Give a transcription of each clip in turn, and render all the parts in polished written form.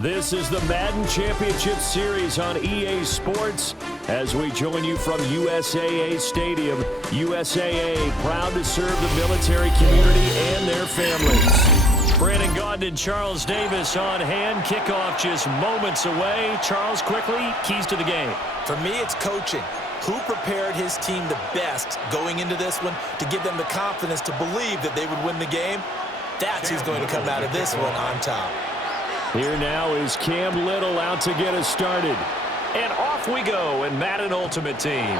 This is the Madden Championship Series on EA Sports as we join you from USAA Stadium. USAA, proud to serve the military community and their families. Brandon Gaudin and Charles Davis on hand. Kickoff just moments away. Charles, quickly, keys to the game. For me, it's coaching. Who prepared his team the best going into this one to give them the confidence to believe that they would win the game? That's who's going to come out of this one on top. Here now is Cam Little out to get us started. And off we go in Madden Ultimate Team.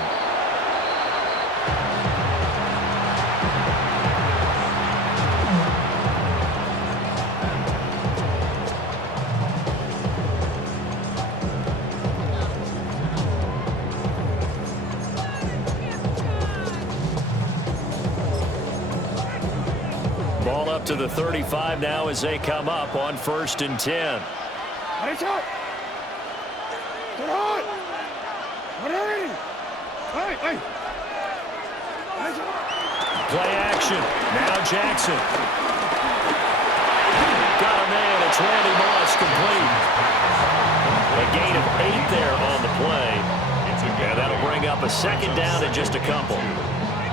Ball up to the 35 now as they come up on 1st and 10. Play action. Now Jackson. Got a man. It's Randy Moss complete. A gain of 8 there on the play. And that'll bring up a second down and just a couple.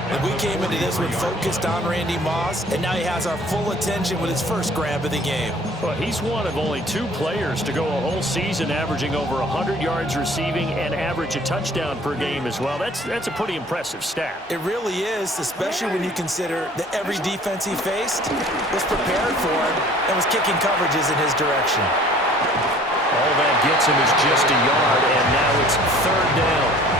And we came into this one focused on Randy Moss, and now he has our full attention with his first grab of the game. Well, he's one of only 2 players to go a whole season averaging over 100 yards receiving and average a touchdown per game as well. That's a pretty impressive stat. It really is, especially when you consider that every defense he faced was prepared for him and was kicking coverages in his direction. All that gets him is just a yard, and now it's 3rd down.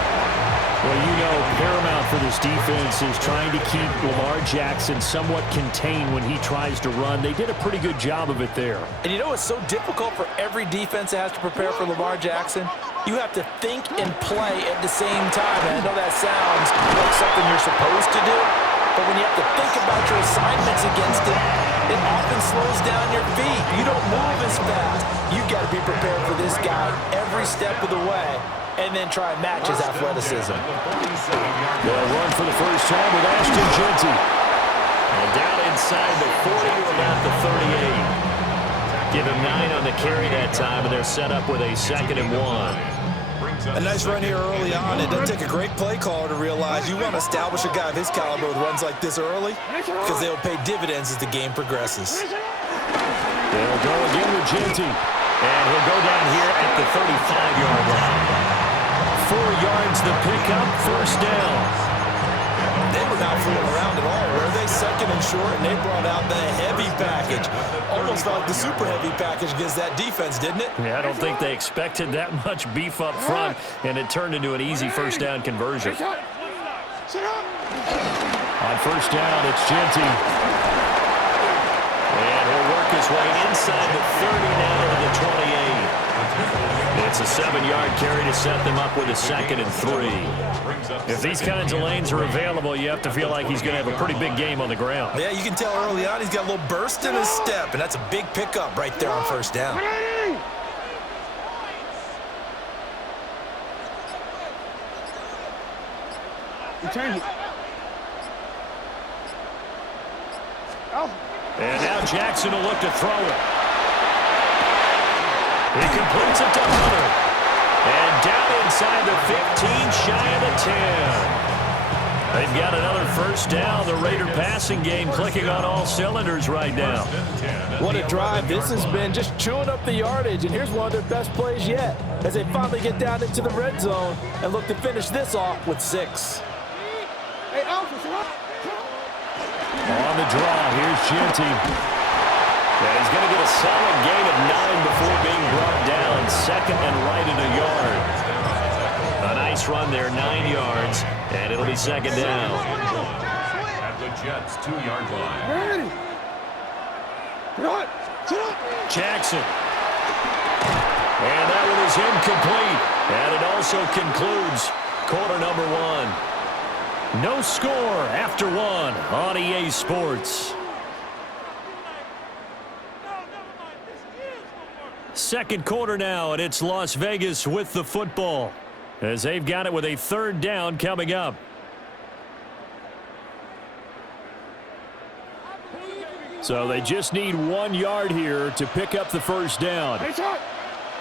Well, you know, paramount for this defense is trying to keep Lamar Jackson somewhat contained when he tries to run. They did a pretty good job of it there. And you know it's so difficult for every defense that has to prepare for Lamar Jackson? You have to think and play at the same time. And I know that sounds like something you're supposed to do, but when you have to think about your assignments against him, it often slows down your feet. You don't move as fast. You've got to be prepared for this guy every step of the way, and then try and match his athleticism. They'll run for the first time with Ashton Jeanty. And down inside the 40 to about the 38. Give him 9 on the carry that time, and they're set up with a 2nd and 1. A nice run here early on. It doesn't take a great play caller to realize you want to establish a guy of his caliber with runs like this early because they'll pay dividends as the game progresses. They'll go again with Jeanty. And he'll go down here at the 35-yard line. 4 yards the pickup, 1st down. They were not fooling around at all, were they? 2nd and short, and they brought out the heavy package. Almost felt like the super heavy package against that defense, didn't it? Yeah, I don't think they expected that much beef up front, and it turned into an easy 1st down conversion. On 1st down, it's Jeanty. And he'll work his way inside the 30 now to the 28. It's a 7-yard carry to set them up with a 2nd and 3. If these kinds of lanes are available, you have to feel like he's going to have a pretty big game on the ground. Yeah, you can tell early on he's got a little burst in his step, and that's a big pickup right there on 1st down. And now Jackson will look to throw it. He completes it to Hunter. And down inside the 15, shy of the 10. They've got another 1st down. The Raider passing game clicking on all cylinders right now. What a drive this has been, just chewing up the yardage. And here's one of their best plays yet as they finally get down into the red zone and look to finish this off with 6. On the draw, here's Jeanty. And he's going to get a solid gain of 9 before being brought down. 2nd and right at a yard. A nice run there, 9 yards, and it'll be 2nd down. At the Jets' 2-yard line. Jackson. And that one is incomplete. And it also concludes quarter number 1. No score after 1 on EA Sports. 2nd quarter now, and it's Las Vegas with the football as they've got it with a 3rd down coming up. So they just need 1 yard here to pick up the 1st down.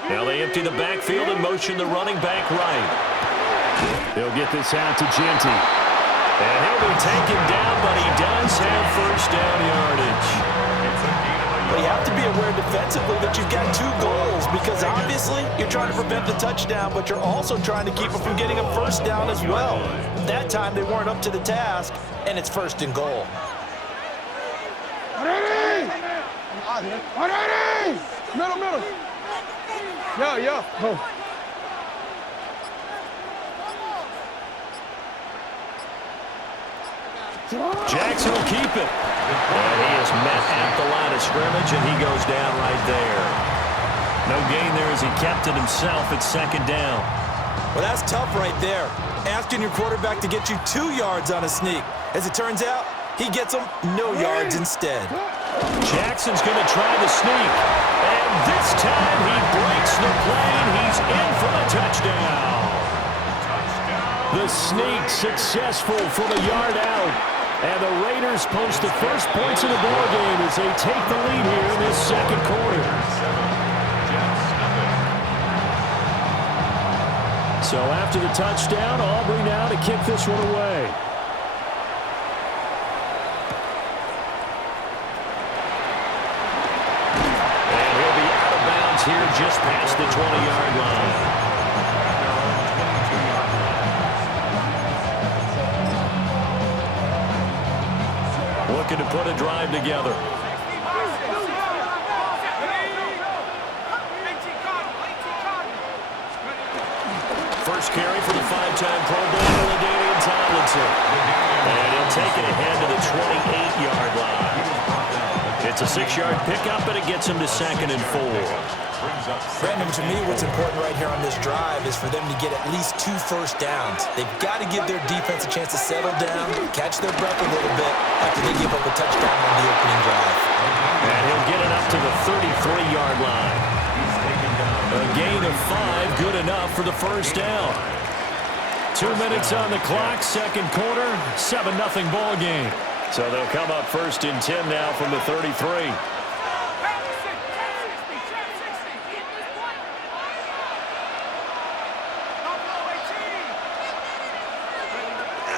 Now they empty the backfield and motion the running back right. They'll get this out to Genty. And he'll be taken down, but he does have first down yardage. But you have to be aware defensively that you've got 2 goals because obviously you're trying to prevent the touchdown, but you're also trying to keep them from getting a first down as well. That time they weren't up to the task, and it's first and goal. Middle. Yeah. Go. Jackson will keep it. And he is met at the line of scrimmage, and he goes down right there. No gain there as he kept it himself at second down. Well, that's tough right there. Asking your quarterback to get you 2 yards on a sneak. As it turns out, he gets them no yards instead. Jackson's going to try the sneak. And this time he breaks the plane. He's in for a touchdown. The sneak successful from a yard out. And the Raiders post the first points of the ballgame as they take the lead here in this second quarter. So after the touchdown, Aubrey now to kick this one away. And he'll be out of bounds here just past the 20-yard line. Looking to put a drive together. First carry for the 5-time Pro Bowler, LaDainian Tomlinson. And he'll take it ahead to the 28-yard line. It's a 6-yard pickup, but it gets him to 2nd and 4. Brandon, to me, what's important right here on this drive is for them to get at least 2 first downs. They've got to give their defense a chance to settle down, catch their breath a little bit after they give up a touchdown on the opening drive. And he'll get it up to the 33-yard line. A gain of 5, good enough for the first down. 2 minutes on the clock, second quarter, 7-0 ball game. So they'll come up first and 10 now from the 33.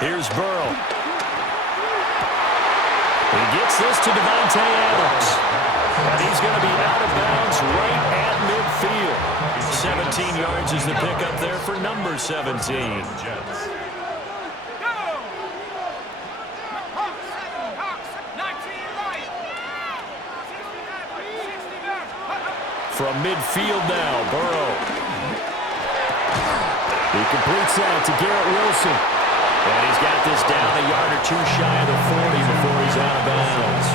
Here's Burrow. He gets this to Devontae Adams. And he's going to be out of bounds right at midfield. 17 yards is the pickup there for number 17. From midfield now, Burrow. He completes that to Garrett Wilson. And he's got this down a yard or 2 shy of the 40 before he's out of bounds.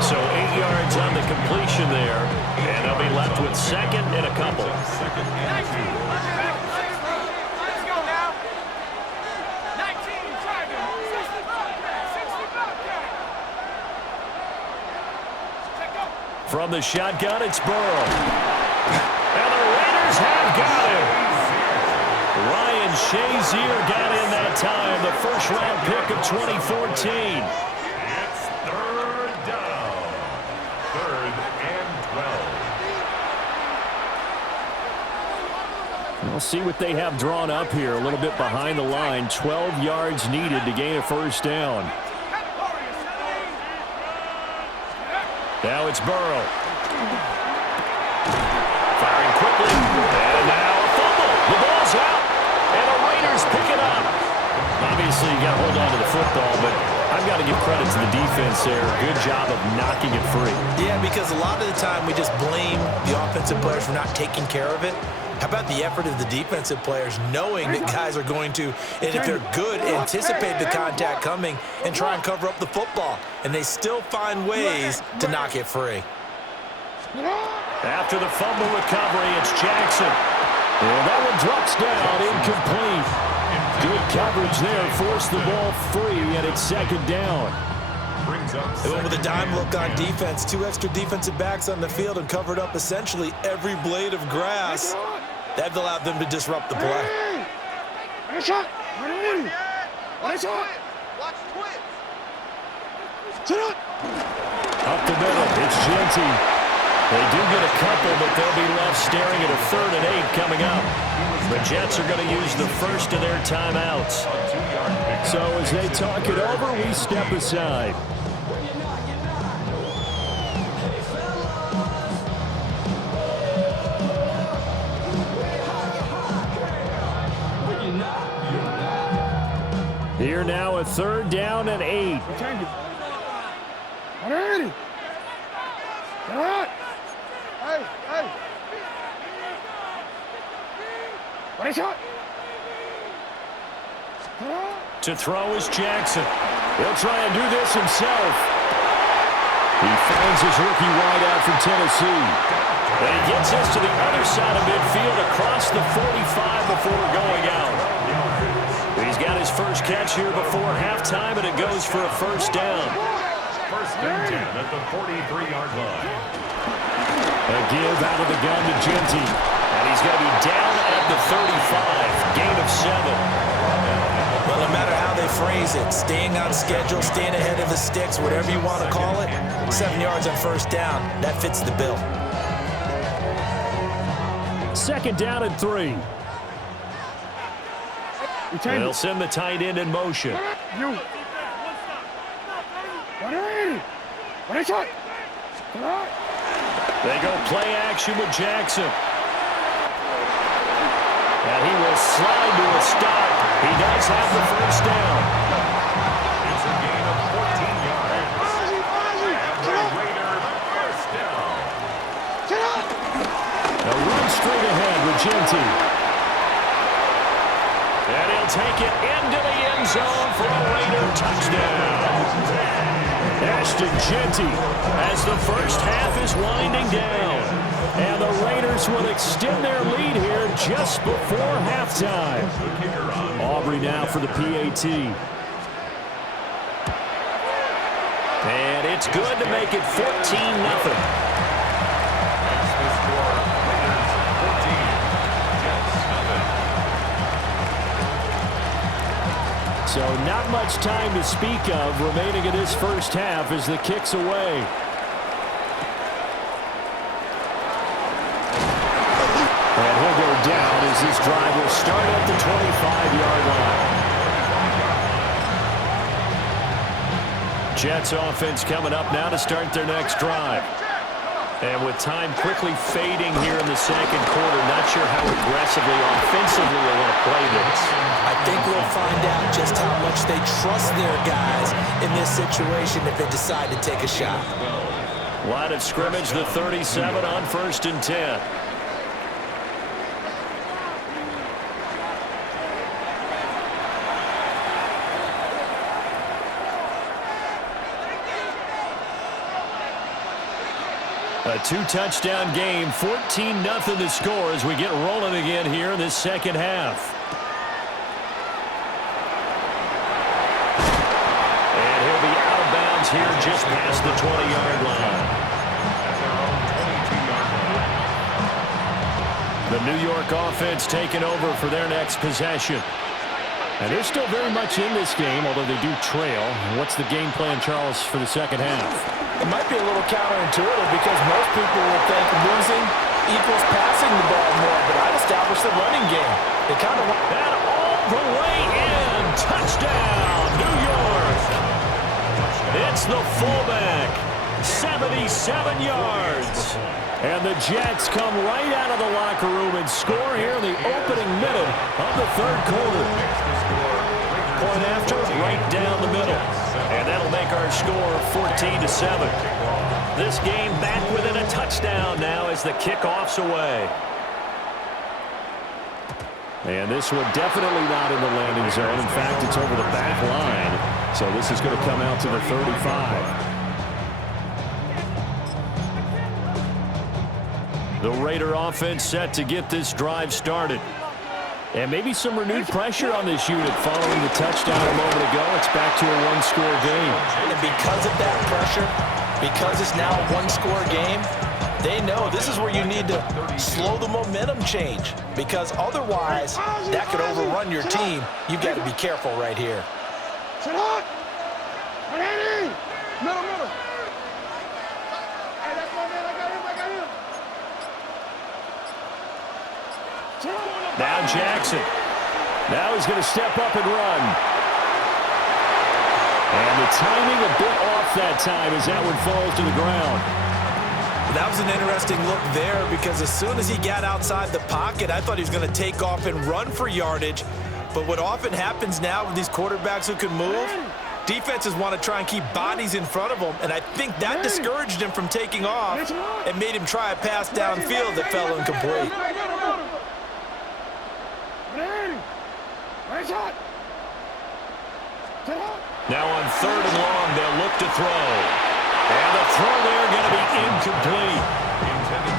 So 8 yards on the completion there, and they'll be left with 2nd and a couple. From the shotgun, it's Burrow. And the Raiders have got him. Ryan Shazier got in that time, the first-round pick of 2014. It's 3rd down. 3rd and 12. We'll see what they have drawn up here a little bit behind the line. 12 yards needed to gain a first down. Now it's Burrow. Firing quickly. And now a fumble. The ball's out. And the Raiders pick it up. Obviously, you got to hold on to the football, but I've got to give credit to the defense there. Good job of knocking it free. Yeah, because a lot of the time we just blame the offensive players for not taking care of it. How about the effort of the defensive players knowing that guys are going to, and if they're good, anticipate the contact coming and try and cover up the football. And they still find ways to knock it free. After the fumble recovery, it's Jackson. And that one drops down, incomplete. Good coverage there, forced the ball free, and it's 2nd down. They went with a dime look on defense. 2 extra defensive backs on the field and covered up essentially every blade of grass. That allowed them to disrupt the play. Up the middle, it's Genty. They do get a couple, but they'll be left staring at a 3rd and 8 coming up. The Jets are going to use the first of their timeouts. So as they talk it over, we step aside. Here now, a 3rd down and 8. Change it. All right. All right. Hey, hey. What is shot? To throw is Jackson. He'll try and do this himself. He finds his rookie wideout from Tennessee. And he gets this to the other side of midfield across the 45 before going out. He's got his first catch here before halftime, and it goes for a 1st down. 1st and 10 at the 43-yard line. A give out of the gun to Genty. And he's going to be down at the 35. Gain of 7. Well, no matter how they phrase it, staying on schedule, staying ahead of the sticks, whatever you want to call it, 7 yards on 1st down, that fits the bill. 2nd down and 3. They'll send the tight end in motion. You. What is shot? They go play action with Jackson. And he will slide to a stop. He does have the 1st down. It's a gain of 14 yards. And the Raider 1st down. A run straight ahead with Genty. And he'll take it into the end zone for a Raider touchdown. Ashton Genty as the first half is winding down. And the Raiders will extend their lead here just before halftime. Aubrey now for the PAT. And it's good to make it 14-0. So not much time to speak of remaining in this first half as the kick's away. And he'll go down as this drive will start at the 25-yard line. Jets offense coming up now to start their next drive. And with time quickly fading here in the 2nd quarter, not sure how aggressively, offensively they're going to play this. I think we'll find out just how much they trust their guys in this situation if they decide to take a shot. Line of scrimmage, the 37 on 1st and 10. A 2-touchdown game, 14-0 the score as we get rolling again here in this 2nd half. And he'll be out of bounds here just past the 20-yard line. The New York offense taking over for their next possession. And they're still very much in this game, although they do trail. What's the game plan, Charles, for the 2nd half? It might be a little counterintuitive because most people will think losing equals passing the ball more, but I'd establish the running game. They kind of want that all the way in. Touchdown, New York. It's the fullback, 77 yards. And the Jets come right out of the locker room and score here in the opening minute of the 3rd quarter. Point after, right down the middle. And that'll make our score 14-7. This game back within a touchdown now as the kickoff's away. And this one definitely not in the landing zone. In fact, it's over the back line. So this is going to come out to the 35. The Raider offense set to get this drive started. And maybe some renewed pressure on this unit following the touchdown a moment ago. It's back to a one-score game. And because of that pressure, because it's now a one-score game, they know this is where you need to slow the momentum change. Because otherwise, that could overrun your team. You've got to be careful right here. Sit up! Middle. Hey, that's my man. I got him. Now Jackson. Now he's going to step up and run. And the timing a bit off that time as that one falls to the ground. That was an interesting look there because as soon as he got outside the pocket, I thought he was going to take off and run for yardage. But what often happens now with these quarterbacks who can move, defenses want to try and keep bodies in front of them, and I think that discouraged him from taking off and made him try a pass downfield that fell incomplete. Now on 3rd and long, they'll look to throw. And the throw there going to be incomplete.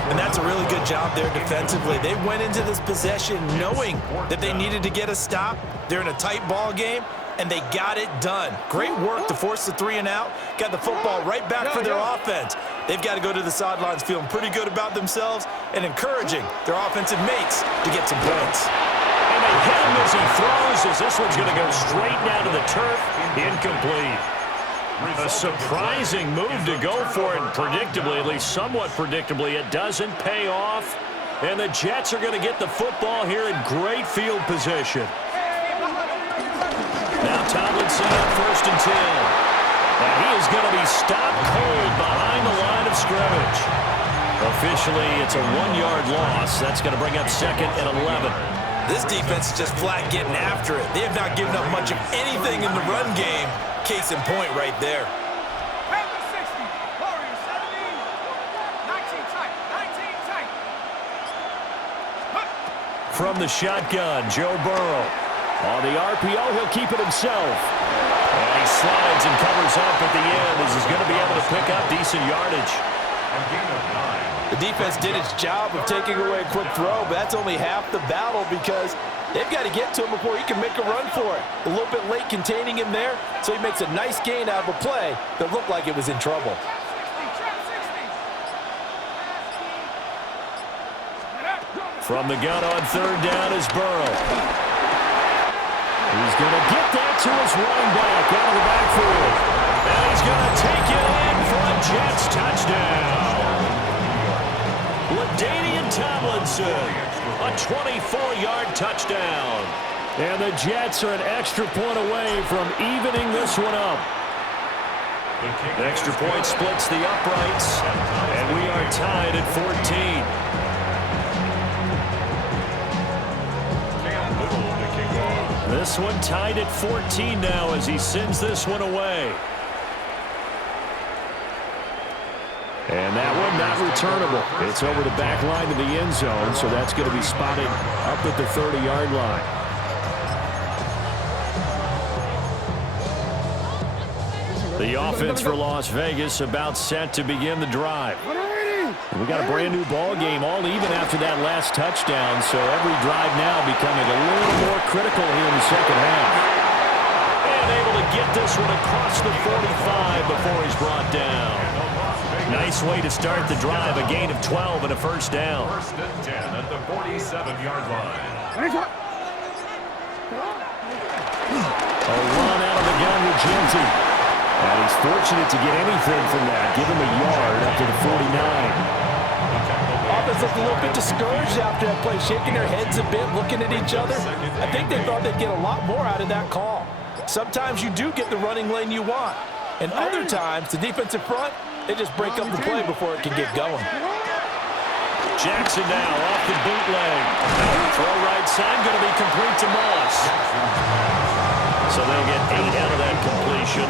And that's a really good job there defensively. They went into this possession knowing that they needed to get a stop. They're in a tight ball game, and they got it done. Great work to force the 3 and out. Got the football right back for their offense. They've got to go to the sidelines feeling pretty good about themselves and encouraging their offensive mates to get some points. And they hit him as he throws, as this one's going to go straight down to the turf. Incomplete. A surprising move to go for it, and predictably, at least somewhat predictably, it doesn't pay off. And the Jets are going to get the football here in great field position. Now Tomlinson on 1st and 10. Now he is going to be stopped cold behind the line of scrimmage. Officially, it's a 1-yard loss. That's going to bring up 2nd and 11. This defense is just flat getting after it. They have not given up much of anything in the run game. Case in point right there. From the shotgun, Joe Burrow. On the RPO, he'll keep it himself. And he slides and covers up at the end as he's going to be able to pick up decent yardage. A gain of 9. The defense did its job of taking away a quick throw, but that's only half the battle because they've got to get to him before he can make a run for it. A little bit late containing him there, so he makes a nice gain out of a play that looked like it was in trouble. From the gun on 3rd down is Burrow. He's going to get that to his running back out of the backfield. And he's going to take it in for a Jets touchdown. LaDainian Tomlinson, a 24-yard touchdown. And the Jets are an extra point away from evening this one up. The extra point splits the uprights, and we are tied at 14. This one tied at 14 now as he sends this one away. And that one not returnable. It's over the back line of the end zone, so that's going to be spotted up at the 30-yard line. The offense for Las Vegas about set to begin the drive. We got a brand new ball game, all even after that last touchdown, so every drive now becoming a little more critical here in the second half. And able to get this one across the 45 before he's brought down. Nice way to start the drive, a gain of 12 and a first down. 1st and 10 at the 47-yard line. A run out of the gun with Genty. And he's fortunate to get anything from that. Give him a yard up to the 49. Offense looked a little bit discouraged after that play, shaking their heads a bit, looking at each other. I think they thought they'd get a lot more out of that call. Sometimes you do get the running lane you want. And other times, the defensive front, they just break up the play before it can get going. Jackson now off the bootleg. Throw right side, going to be complete to Moss. So they'll get 8 out of that completion.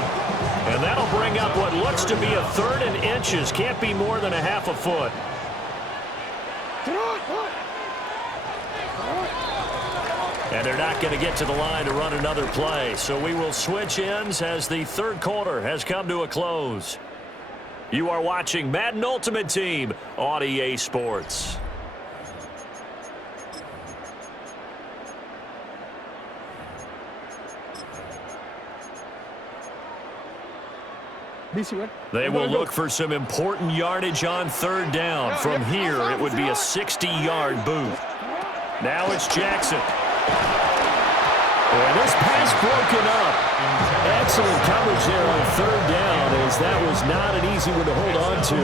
And that'll bring up what looks to be a 3rd and inches. Can't be more than a half a foot. And they're not going to get to the line to run another play. So we will switch ends as the 3rd quarter has come to a close. You are watching Madden Ultimate Team on EA Sports. They will look for some important yardage on 3rd down. From here, it would be a 60-yard boot. Now it's Jackson. And this pass broken up. Excellent coverage there on 3rd down, as that was not an easy one to hold on to.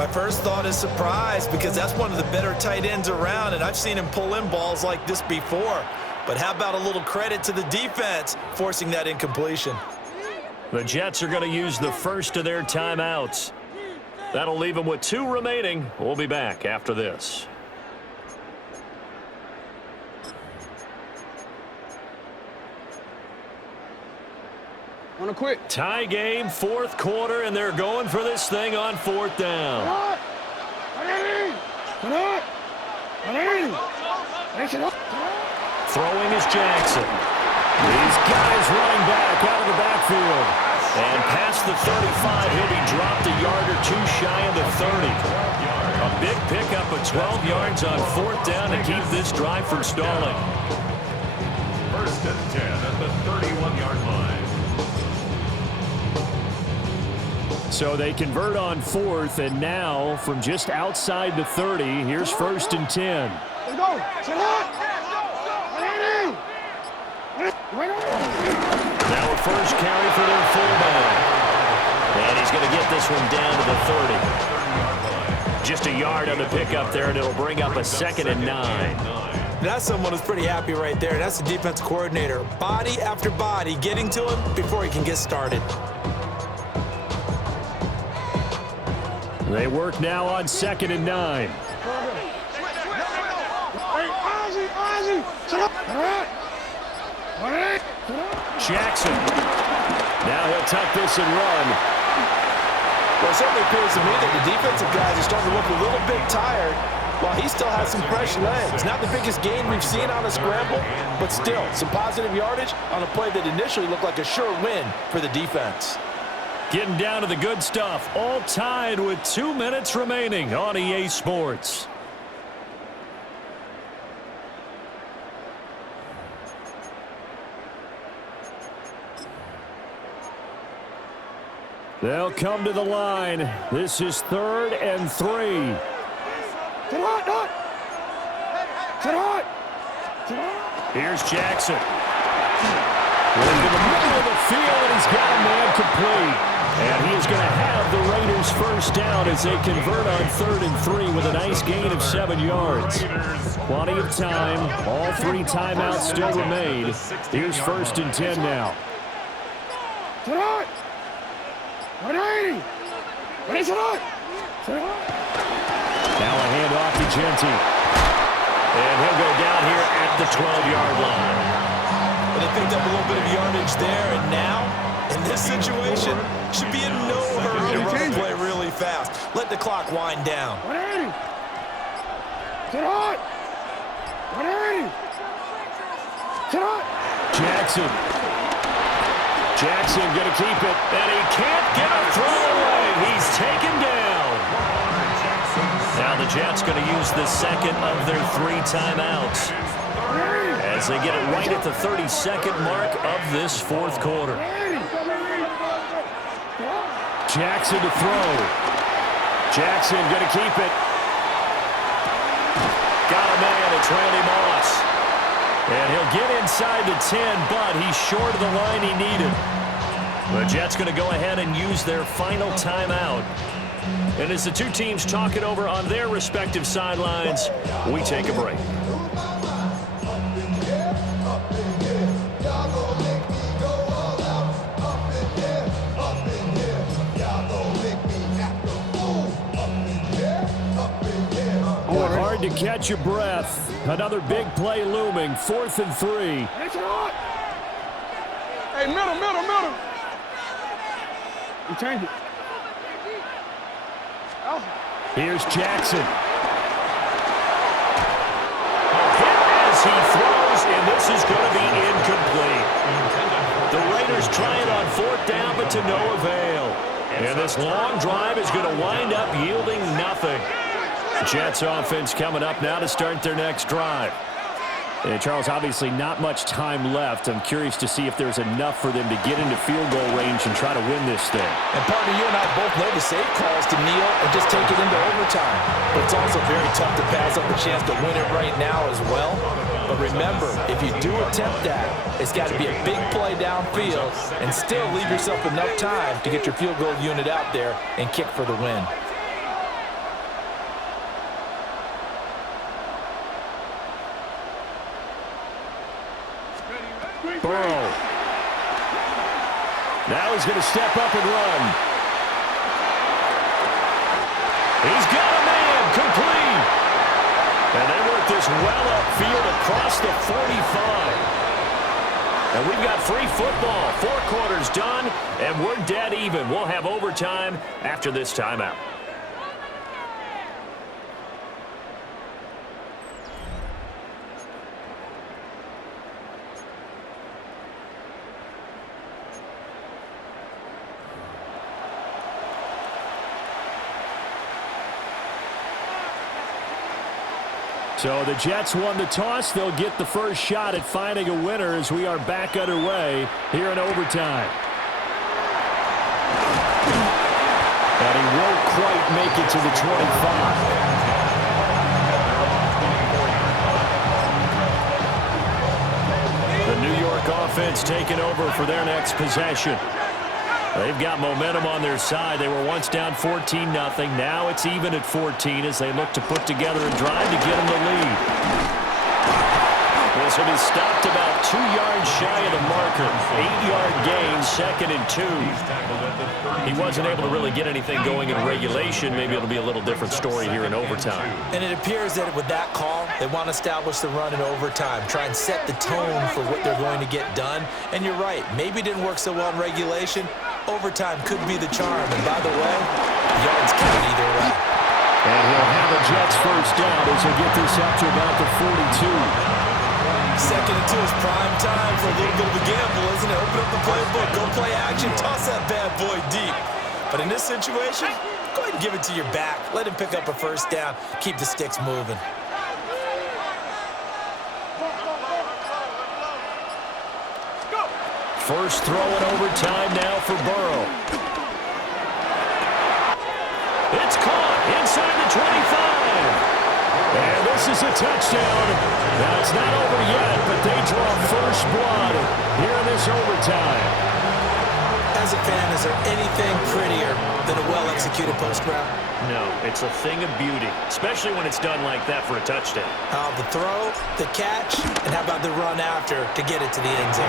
My first thought is surprise because that's one of the better tight ends around, and I've seen him pull in balls like this before. But how about a little credit to the defense forcing that incompletion? The Jets are going to use the first of their timeouts. That'll leave them with 2 remaining. We'll be back after this. Wanna quit? Tie game, 4th quarter, and they're going for this thing on 4th down. Throwing is Jackson. These guys running back out of the backfield. And past the 35, he'll be dropped a yard or 2 shy of the 30. A big pickup of 12 yards on 4th down to keep this drive from stalling. 1st and 10 at the 31-yard line. So they convert on 4th, and now from just outside the 30, here's 1st and 10. Let's go. Sit up. Now a first carry for their fullback. And he's going to get this one down to the 30. Just a yard on the pickup there, and it'll bring up a 2nd and 9. That's someone who's pretty happy right there. That's the defense coordinator. Body after body getting to him before he can get started. They work now on 2nd and 9. Jackson. Now he'll tuck this and run. Well, it certainly appears to me that the defensive guys are starting to look a little bit tired while he still has some fresh legs. Not the biggest gain we've seen on a scramble, but still some positive yardage on a play that initially looked like a sure win for the defense. Getting down to the good stuff. All tied with 2 minutes remaining on EA Sports. They'll come to the line. This is 3rd and 3. Here's Jackson. Into the middle of the field, and he's got a man complete. And he is going to have the Raiders first down as they convert on 3rd and 3 with a nice gain of 7 yards. Plenty of time. All 3 timeouts still remain. Here's 1st and 10 now. Now a handoff to Genty. And he'll go down here at the 12-yard line. Well, they picked up a little bit of yardage there, and now, in this situation, should be in no hurry to run the play really fast. Let the clock wind down. Jackson. Jackson going to keep it, and he can't get a throw away. He's taken down. Now the Jets going to use the 2nd of their 3 timeouts as they get it right at the 32nd mark of this 4th quarter. Jackson to throw. Jackson going to keep it. Got a man. It's Randy Moss. And he'll get inside the 10, but he's short of the line he needed. The Jets going to go ahead and use their final timeout. And as the 2 teams talk it over on their respective sidelines, we take a break. Hard to catch your breath. Another big play looming. 4th and 3. Hey, middle. You change it. Here's Jackson. A hit as he throws, and this is going to be incomplete. The Raiders trying on 4th down, but to no avail. And this long drive is going to wind up yielding nothing. Jets offense coming up now to start their next drive. And Charles, obviously not much time left. I'm curious to see if there's enough for them to get into field goal range and try to win this thing. And partner, you and I both know the safe calls to kneel and just take it into overtime. But it's also very tough to pass up a chance to win it right now as well. But remember, if you do attempt that, it's got to be a big play downfield and still leave yourself enough time to get your field goal unit out there and kick for the win. Burrow. Now he's going to step up and run. He's got a man, complete. And they work this well upfield across the 45. And we've got free football. 4 quarters done, and we're dead even. We'll have overtime after this timeout. So the Jets won the toss. They'll get the first shot at finding a winner as we are back underway here in overtime. And he won't quite make it to the 25. The New York offense taking over for their next possession. They've got momentum on their side. They were once down 14-0. Now it's even at 14 as they look to put together a drive to get them the lead. This will be stopped about 2 yards shy of the marker. 8-yard gain, 2nd and 2. He wasn't able to really get anything going in regulation. Maybe it'll be a little different story here in overtime. And it appears that with that call, they want to establish the run in overtime, try and set the tone for what they're going to get done. And you're right, maybe it didn't work so well in regulation. Overtime could be the charm. And by the way, yards count either way. And he'll have a Jets first down as he'll get this up to about the 42. 2nd and 2 is prime time for a little bit of a gamble, isn't it? Open up the playbook, go play action, toss that bad boy deep. But in this situation, go ahead and give it to your back. Let him pick up a first down, keep the sticks moving. First throw in overtime now for Burrow. It's caught inside the 25. And this is a touchdown. Now it's not over yet, but they draw first blood here in this overtime. As a fan, is there anything prettier than a well-executed post route? No, it's a thing of beauty, especially when it's done like that for a touchdown. The throw, the catch, and how about the run after to get it to the end zone?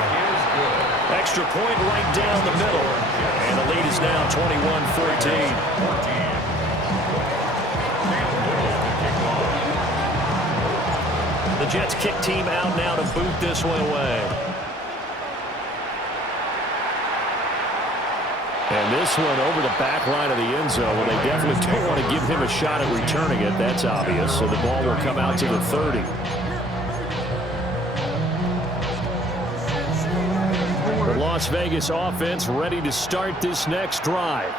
Extra point right down the middle. And the lead is now 21-14. The Jets kick team out now to boot this one away. And this one over the back line of the end zone. Well, they definitely don't want to give him a shot at returning it. That's obvious. So the ball will come out to the 30. The Las Vegas offense ready to start this next drive.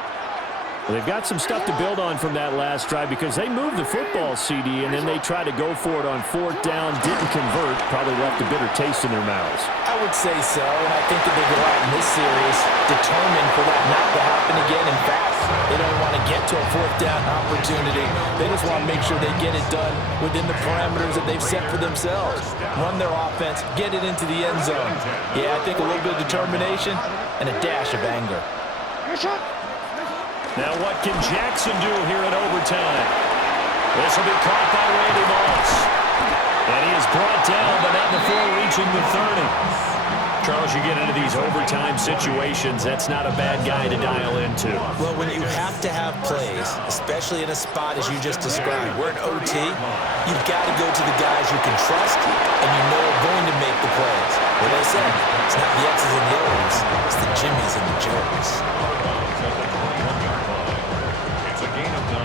Well, they've got some stuff to build on from that last drive because they moved the football, CD, and then they tried to go for it on 4th down, didn't convert, probably left a bitter taste in their mouths. I would say so, and I think that they go out in this series determined for that not to happen again. In fact, they don't want to get to a 4th down opportunity. They just want to make sure they get it done within the parameters that they've set for themselves. Run their offense, get it into the end zone. Yeah, I think a little bit of determination and a dash of anger. Now what can Jackson do here in overtime? This will be caught by Randy Moss. And he is brought down, but not before reaching the 30. Charles, you get into these overtime situations, that's not a bad guy to dial into. Well, when you have to have plays, especially in a spot as you just described, we're in OT, you've got to go to the guys you can trust and you know are going to make the plays. What I said, it's not the X's and the O's, it's the Jimmys and the Joes. It's a gain of 9.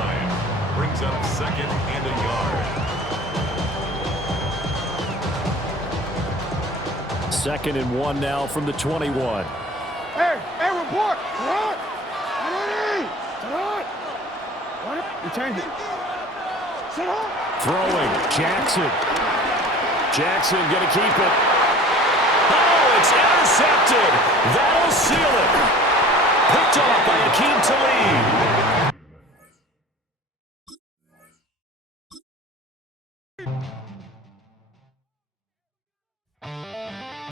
Brings up 2nd and a yard. 2nd and 1 now from the 21. Hey, report. You change it. Sit up. Throwing, Jackson. Jackson going to keep it. Oh, it's intercepted.